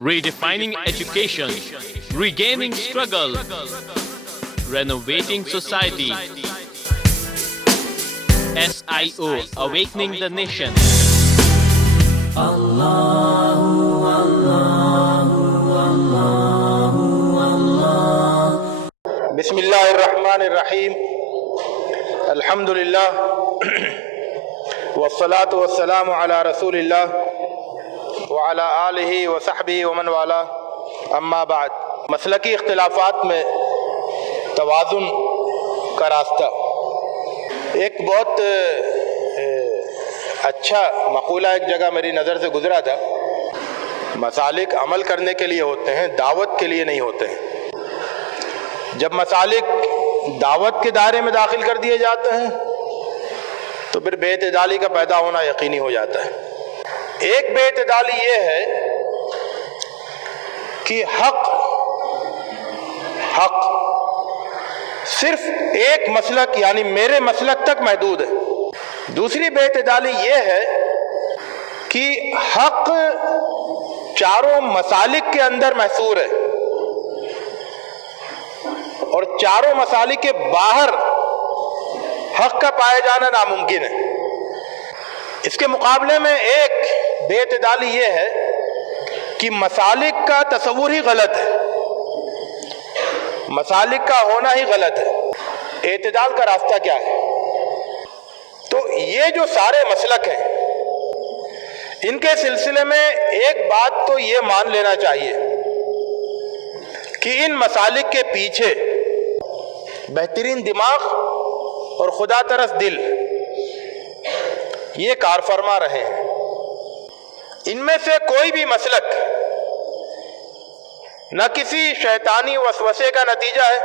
Redefining education, regaining struggle, renovating society. SIO, awakening the nation. बिस्मिल्लाहिर्रहमानिर्रहीम अल्हम्दुलिल्लाह वस्सलातु वस्सलामु अला रसूलिल्लाह व अला आलिहि व सहबिहि व मन वाला अम्मा बाद। मसलकी इख्तिलाफात में तवाज़ुन का रास्ता एक बहुत अच्छा मक़ूला एक जगह मेरी नज़र से गुज़रा था। मसालिक अमल करने के लिए होते हैं, दावत के लिए नहीं होते हैं। जब मसालिक दावत के दायरे में दाखिल कर दिए जाते हैं तो फिर बेइतदाली का पैदा होना यकीनी हो जाता है। एक बेइतदाली ये है कि हक सिर्फ एक मसलक यानी मेरे मसलक तक महदूद है। दूसरी बेइतदाली ये है कि हक चारों मसालिक के अंदर महसूर है और चारों मसालिक के बाहर हक का पाया जाना नामुमकिन है। इसके मुकाबले में एक बेइतदाली ये है कि मसालिक का तसव्वुर ही गलत है, मसालिक का होना ही गलत है। एतदाल का रास्ता क्या है? तो ये जो सारे मसलक हैं इनके सिलसिले में एक बात तो ये मान लेना चाहिए कि इन मसालिक के पीछे बेहतरीन दिमाग और खुदा तरस दिल ये कार फरमा रहे हैं। इनमें से कोई भी मसलक न किसी शैतानी वसवसे का नतीजा है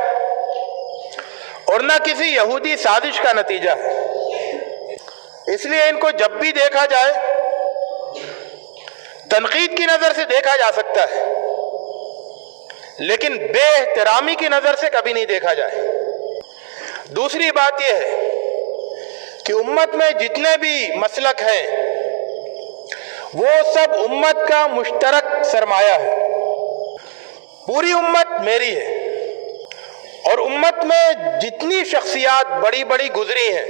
और न किसी यहूदी साजिश का नतीजा है। इसलिए इनको जब भी देखा जाए तनकीद की नजर से देखा जा सकता है, लेकिन बेएहतरामी की नजर से कभी नहीं देखा जाए। दूसरी बात यह है कि उम्मत में जितने भी मसलक हैं वो सब उम्मत का मुश्तरक सरमाया है। पूरी उम्मत मेरी है और उम्मत में जितनी शख्सियात बड़ी बड़ी गुजरी हैं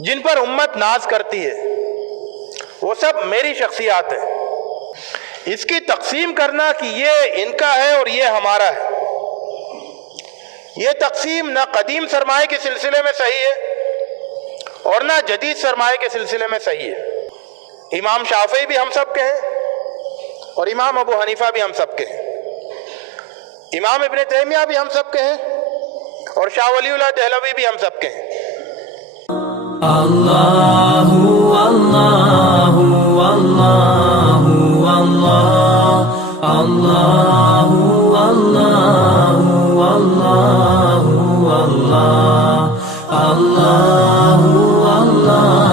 जिन पर उम्मत नाज करती है वो सब मेरी शख्सियात हैं। इसकी तकसीम करना कि ये इनका है और ये हमारा है, ये तकसीम ना कदीम सरमाए के सिलसिले में सही है और ना जदीद सरमाए के सिलसिले में सही है। इमाम शाफी भी हम सब के हैं और इमाम अबू हनीफा भी हम सब के हैं, इमाम इब्न तैमिया भी हम सब के हैं और शाह वलीउल्लाह दहलवी भी हम सब के हैं। अल्लाहु अल्लाहु अल्लाहु अल्लाह अल्लाहु अल्लाहु अल्लाहु अल्लाह अल्लाहु अल्लाह